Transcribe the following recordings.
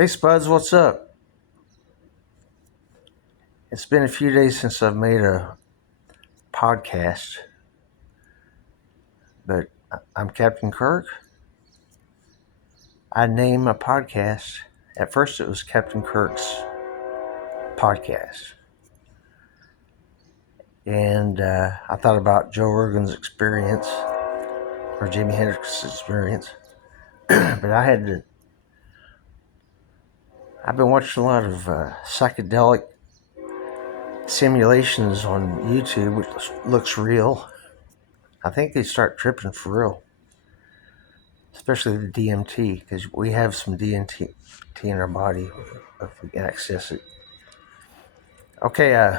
Hey Spuds, what's up? It's been a few days since I've made a podcast, but I'm Captain Kirk. I named my podcast, at first it was Captain Kirk's podcast. And I thought about Joe Rogan's experience, or Jimi Hendrix's experience. But I've been watching a lot of psychedelic simulations on YouTube, which looks real. I think they start tripping for real, especially the DMT, because we have some DMT in our body if we can access it. Okay,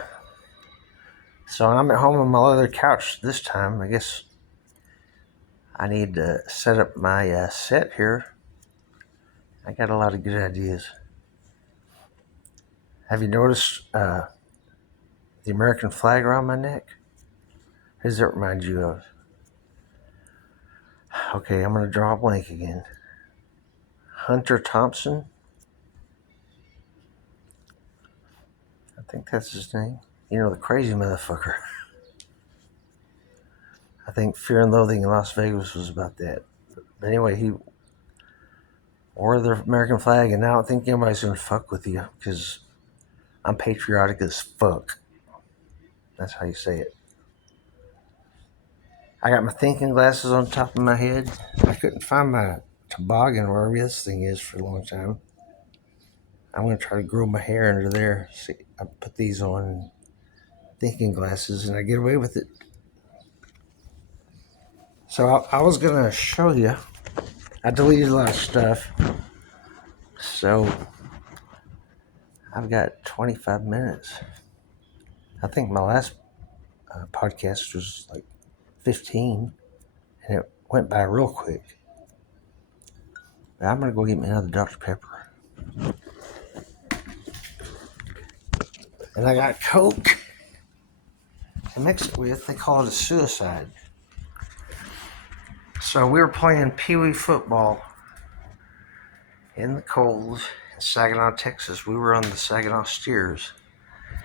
so I'm at home on my leather couch this time. I guess I need to set up my set here. I got a lot of good ideas. Have you noticed the American flag around my neck? Who does that remind you of? Okay, I'm going to draw a blank again. Hunter Thompson? I think that's his name. You know, the crazy motherfucker. I think Fear and Loathing in Las Vegas was about that. But anyway, he wore the American flag, and I don't think anybody's going to fuck with you because I'm patriotic as fuck. That's how you say it. I got my thinking glasses on top of my head. I couldn't find my toboggan or wherever this thing is for a long time. I'm going to try to grow my hair under there. See, I put these on thinking glasses and I get away with it. So I was going to show you. I deleted a lot of stuff. So I've got 25 minutes. I think my last podcast was like 15 and it went by real quick. But I'm going to go get me another Dr. Pepper. And I got Coke to mix it with. They call it a suicide. So we were playing Pee Wee football in the cold in Saginaw, Texas. We were on the Saginaw Steers.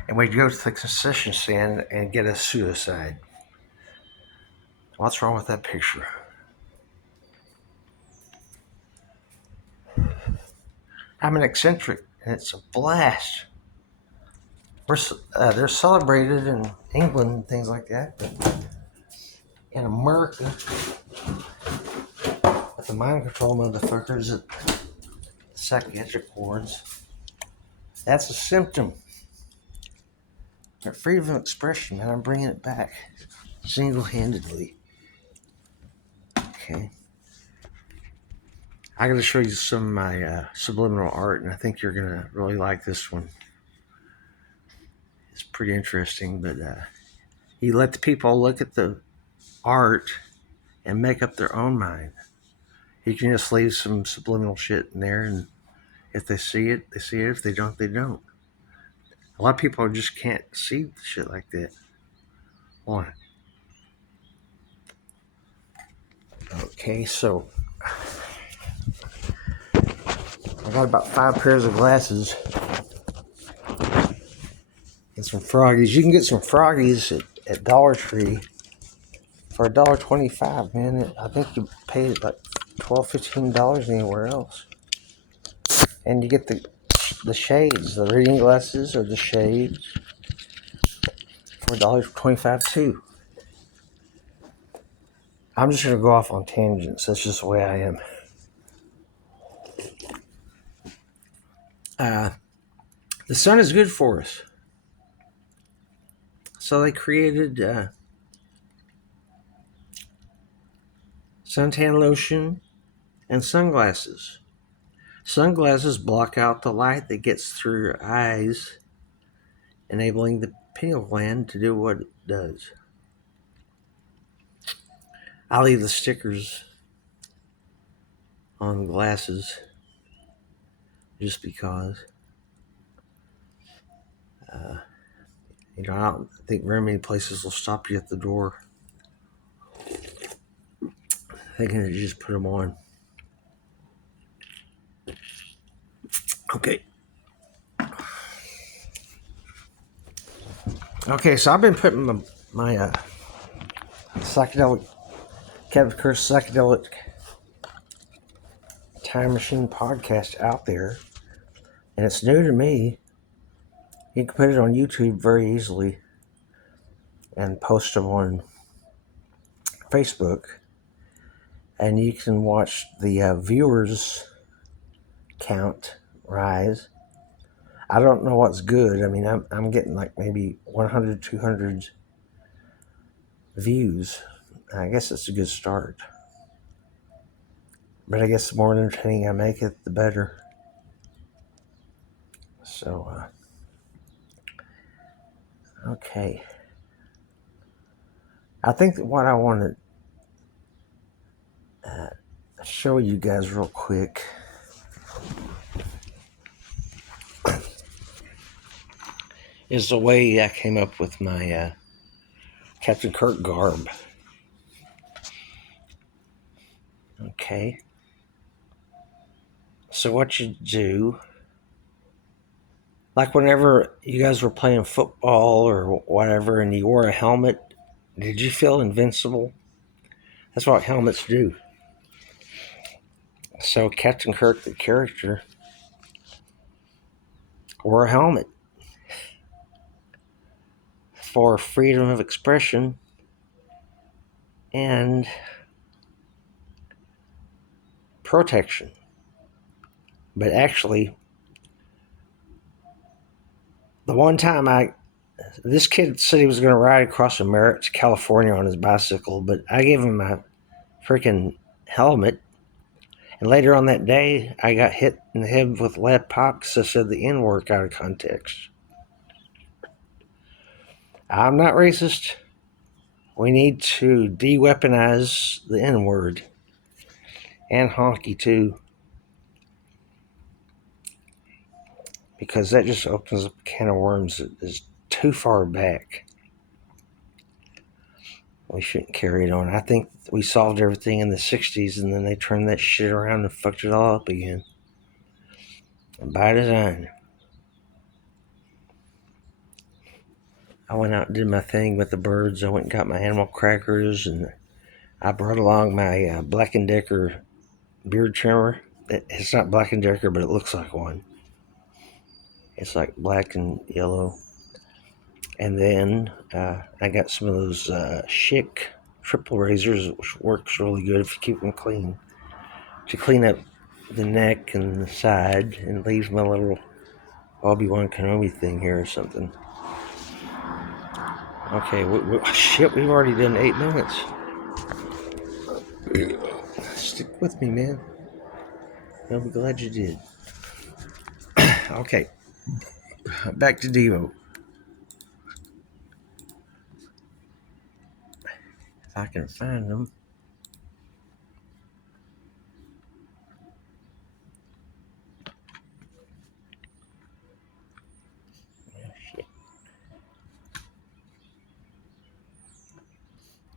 And we'd go to the concession stand and get a suicide. What's wrong with that picture? I'm an eccentric, and it's a blast. They're celebrated in England and things like that, but in America, with the mind control motherfuckers at psychiatric wards, that's a symptom. But freedom of expression, man, I'm bringing it back single-handedly. Okay. I got to show you some of my subliminal art, and I think you're going to really like this one. It's pretty interesting, but you let the people look at the art and make up their own mind. You can just leave some subliminal shit in there, and if they see it, they see it. If they don't, they don't. A lot of people just can't see shit like that. Why? Okay, so I got about 5 pairs of glasses and some froggies. You can get some froggies at Dollar Tree for $1.25, man. I think you pay like $12-15 anywhere else. And you get the shades, the reading glasses or the shades for $1.25 too. I'm just going to go off on tangents. That's just the way I am. The sun is good for us. So they created suntan lotion and sunglasses. Sunglasses block out the light that gets through your eyes, enabling the pineal gland to do what it does. I'll leave the stickers on the glasses just because. I don't think very many places will stop you at the door thinking to just put them on. Okay. Okay, so I've been putting my psychedelic, Captain Kirk psychedelic time machine podcast out there, and it's new to me. You can put it on YouTube very easily and post them on Facebook, and you can watch the viewers count rise. I don't know what's good. I mean, I'm getting like maybe 100, 200 views. I guess it's a good start. But I guess the more entertaining I make it, the better. So, okay. I think that what I want to show you guys real quick is the way I came up with my Captain Kirk garb. Okay. So what you do, like whenever you guys were playing football or whatever and you wore a helmet, did you feel invincible? That's what helmets do. So Captain Kirk, the character, wore a helmet for freedom of expression and protection. But actually, the one time this kid said he was going to ride across America to California on his bicycle, but I gave him my freaking helmet. And later on that day, I got hit in the head with lead pop because I said the N word out of context. I'm not racist. We need to de-weaponize the N word and honky too, because that just opens up a can of worms that is too far back. We shouldn't carry it on. I think we solved everything in the 60s and then they turned that shit around and fucked it all up again. And by design. I went out and did my thing with the birds. I went and got my animal crackers and I brought along my Black & Decker beard trimmer. It's not Black & Decker, but it looks like one. It's like black and yellow. And then I got some of those Schick triple razors, which works really good if you keep them clean. To clean up the neck and the side and leave my little Obi-Wan Kenobi thing here or something. Okay, shit, we've already done 8 minutes. Stick with me, man. I'll be glad you did. Okay, back to Devo. If I can find them. Shit.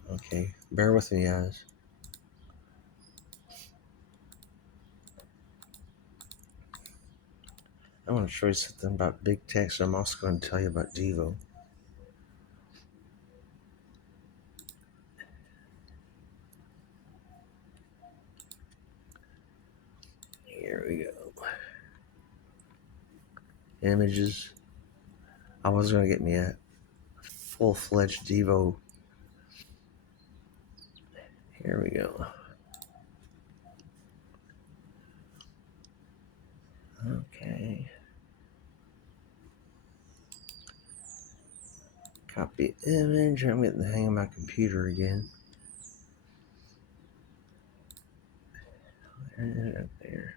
Okay, bear with me, guys. I want to show you something about big tech, so I'm also going to tell you about Devo. Here we go. Images. I was going to get me a full-fledged Devo. Here we go. Okay. Copy image. I'm getting the hang of my computer again. There.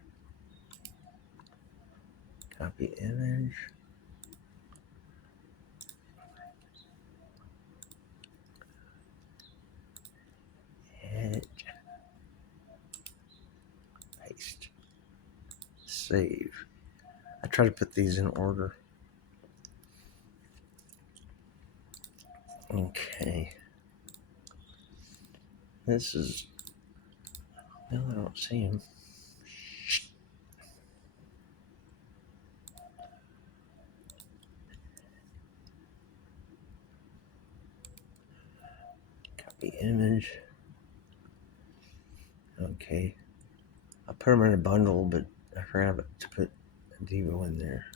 Copy image. Edit. Paste. Save. I try to put these in order. Okay. This is... No, I don't see him. image. Okay. I put them in a bundle, but I forgot to put Devo in there.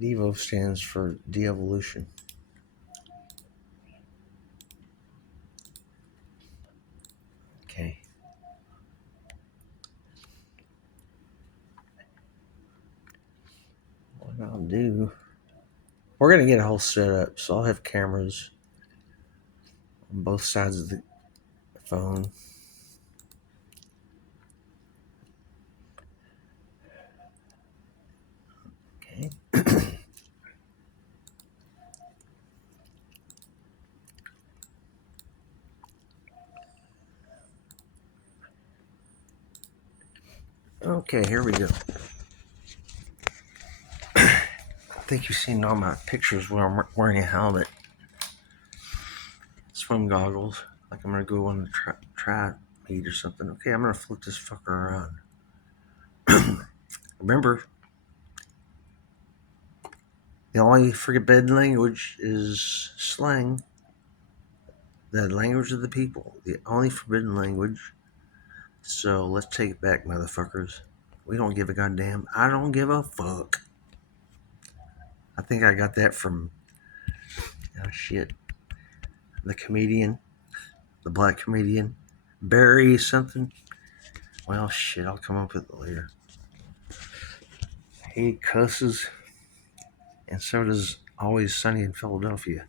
Devo stands for de-evolution. Okay. What I'll do, we're going to get a whole setup, so I'll have cameras on both sides of the phone. Okay. Okay, here we go. I think you've seen all my pictures where I'm wearing a helmet, swim goggles, like I'm going to go on a try meet or something. Okay, I'm going to flip this fucker around. Remember, the only forbidden language is slang. The language of the people. The only forbidden language. So let's take it back, motherfuckers. We don't give a goddamn. I don't give a fuck. I think I got that from, the comedian, the black comedian, Barry something. Well, shit, I'll come up with it later. He cusses, and so does Always Sunny in Philadelphia.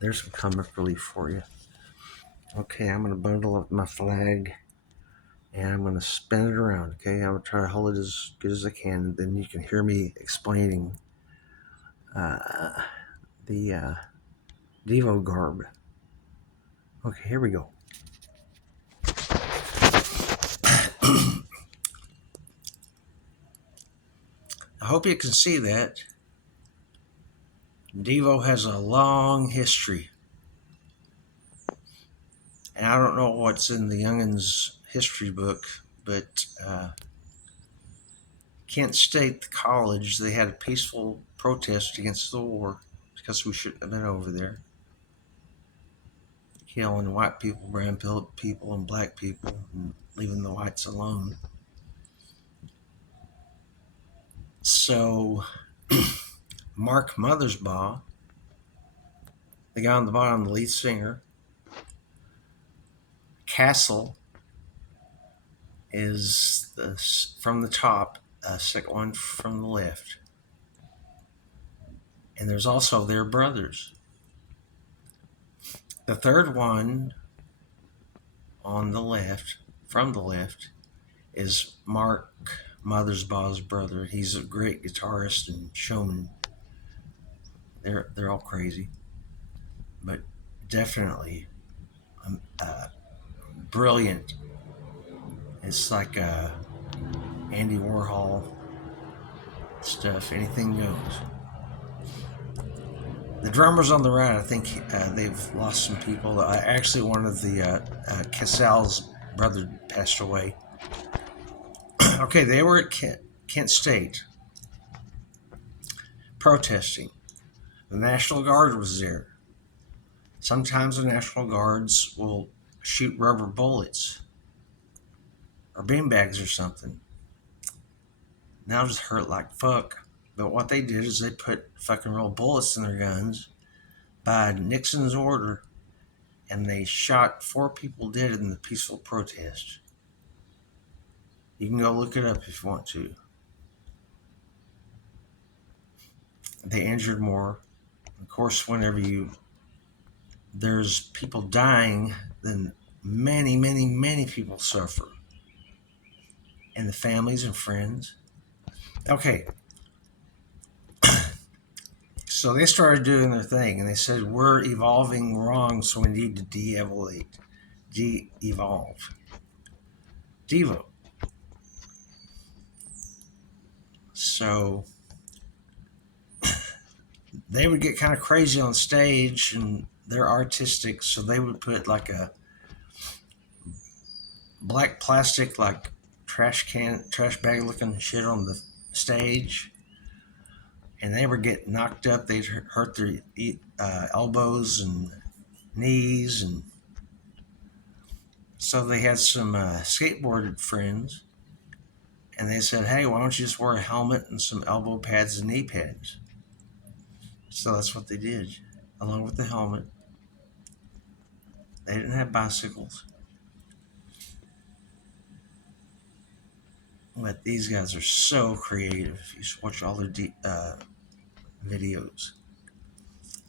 There's some comic relief for you. Okay, I'm going to bundle up my flag, and I'm going to spin it around, okay? I'm going to try to hold it as good as I can, then you can hear me explaining the Devo garb. Okay, here we go. I hope you can see that. Devo has a long history. And I don't know what's in the youngin's history book, but Kent State College, they had a peaceful protest against the war because we shouldn't have been over there. Killing white people, brown people, and black people, and leaving the whites alone. So, Mark Mothersbaugh, the guy on the bottom, the lead singer, Castle is from the top, second one from the left. And there's also their brothers. The third one on the left, from the left, is Mark Mothersbaugh's brother. He's a great guitarist and showman. They're all crazy, but definitely brilliant. It's like Andy Warhol stuff. Anything goes. The drummers on the right, I think they've lost some people. Actually, one of the Cassell's brother passed away. Okay, they were at Kent State protesting. The National Guard was there. Sometimes the National Guards will shoot rubber bullets or beanbags or something. That'll just hurt like fuck. But what they did is they put fucking real bullets in their guns by Nixon's order, and they shot 4 people dead in the peaceful protest. You can go look it up if you want to. They injured more. Of course, whenever there's people dying, then many, many, many people suffer. And the families and friends. Okay. So they started doing their thing, and they said, we're evolving wrong, so we need to de-evolve. Devo. So they would get kind of crazy on stage, and they're artistic, so they would put like a black plastic, like trash bag looking shit on the stage, and they were getting knocked up. They'd hurt their elbows and knees, and so they had some skateboarded friends, and they said, "Hey, why don't you just wear a helmet and some elbow pads and knee pads?" So that's what they did, along with the helmet. They didn't have bicycles, but these guys are so creative. You should watch all their videos.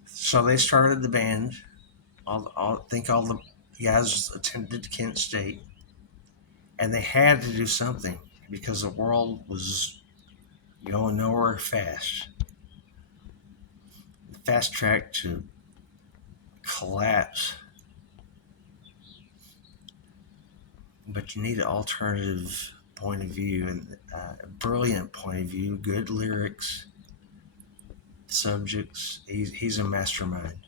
So they started the band. I think all the guys attended Kent State, and they had to do something because the world was going nowhere fast. Fast track to collapse. But you need an alternative point of view, and a brilliant point of view, good lyrics, subjects. He's a mastermind.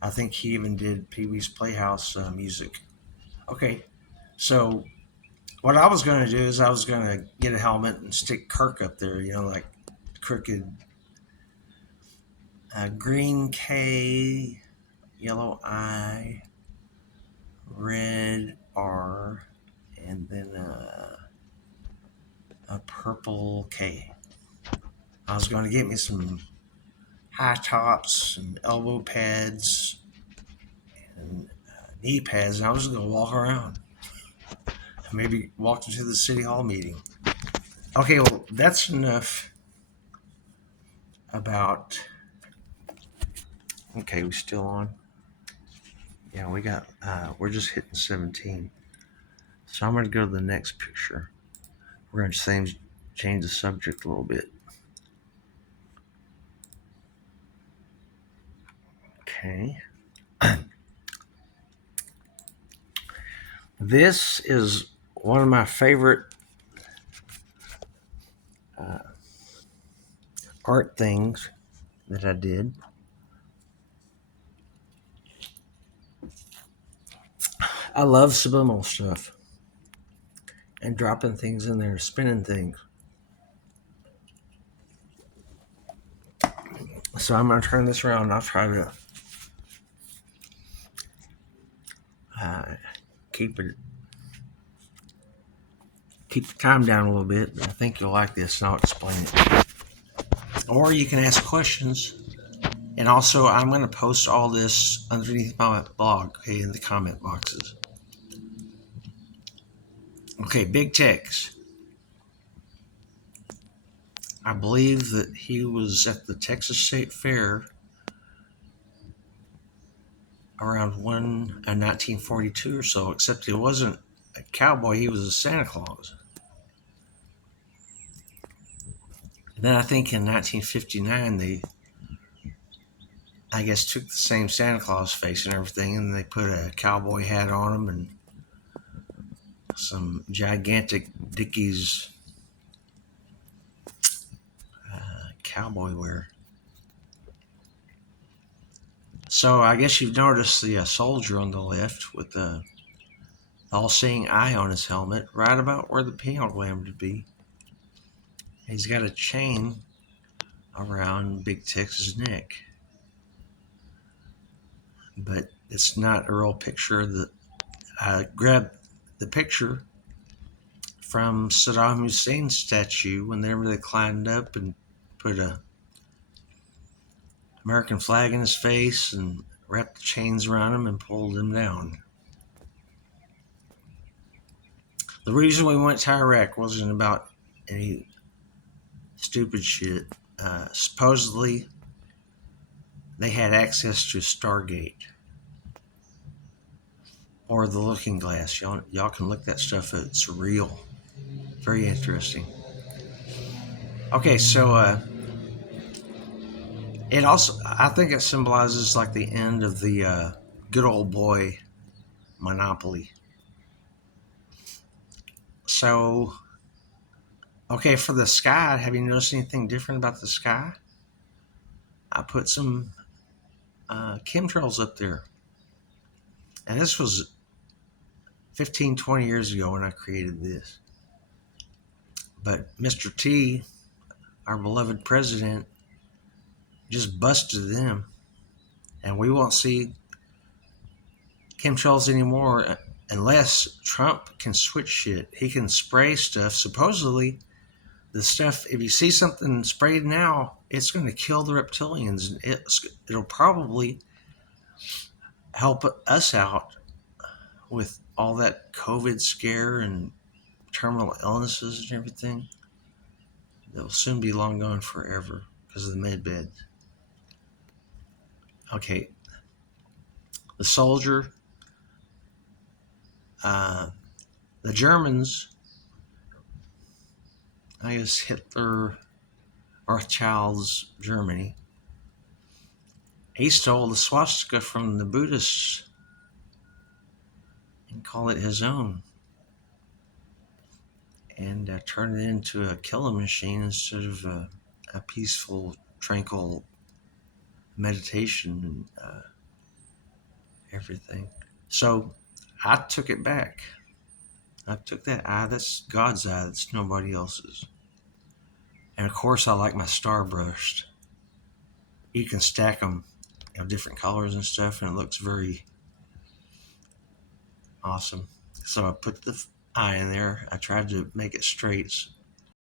I think he even did Pee Wee's Playhouse music. Okay, so what I was going to do is I was going to get a helmet and stick Kirk up there, like crooked green K, yellow I, red R, and then a purple K. I was going to get me some high tops and elbow pads and knee pads, and I was just going to walk around. Maybe walk into the city hall meeting. Okay, well, that's enough about. Okay, we still on? Yeah, we're just hitting 17. So I'm going to go to the next picture. We're going to change the subject a little bit. Okay. This is one of my favorite art things that I did. I love subliminal stuff and dropping things in there, spinning things. So I'm going to turn this around and I'll try to keep the time down a little bit. I think you'll like this, and I'll explain it. Or you can ask questions. And also, I'm going to post all this underneath my blog, okay, in the comment boxes. Okay, Big Tex. I believe that he was at the Texas State Fair around 1942 or so, except he wasn't a cowboy, he was a Santa Claus. And then I think in 1959, they, I guess, took the same Santa Claus face and everything, and they put a cowboy hat on him and some gigantic Dickies cowboy wear. So I guess you've noticed the soldier on the left with the all-seeing eye on his helmet, right about where the pineal gland would be. He's got a chain around Big Tex's neck, but it's not a real picture. I grabbed the picture from Saddam Hussein's statue whenever they climbed up and put a American flag in his face and wrapped the chains around him and pulled him down. The reason we went to Iraq wasn't about any stupid shit. Supposedly, they had access to Stargate or the Looking Glass. Y'all can look that stuff up. It's real. Very interesting. Okay, so it also, I think it symbolizes like the end of the good old boy monopoly. So, okay, for the sky, have you noticed anything different about the sky? I put some chemtrails up there. And this was 15, 20 years ago when I created this. But Mr. T, our beloved president just busted them. And we won't see chemtrails anymore unless Trump can switch shit. He can spray stuff. Supposedly, the stuff, if you see something sprayed now, it's going to kill the reptilians. And it'll probably help us out with all that COVID scare and terminal illnesses and everything. They'll soon be long gone forever because of the med bed. Okay, the soldier, the Germans, I guess Hitler, Rothschild's Germany, he stole the swastika from the Buddhists and called it his own, and turned it into a killing machine instead of a peaceful, tranquil meditation and everything. So I took it back. I took that eye. That's God's eye. That's nobody else's. And of course, I like my starburst. You can stack them of different colors and stuff, and it looks very awesome. So I put the eye in there. I tried to make it straight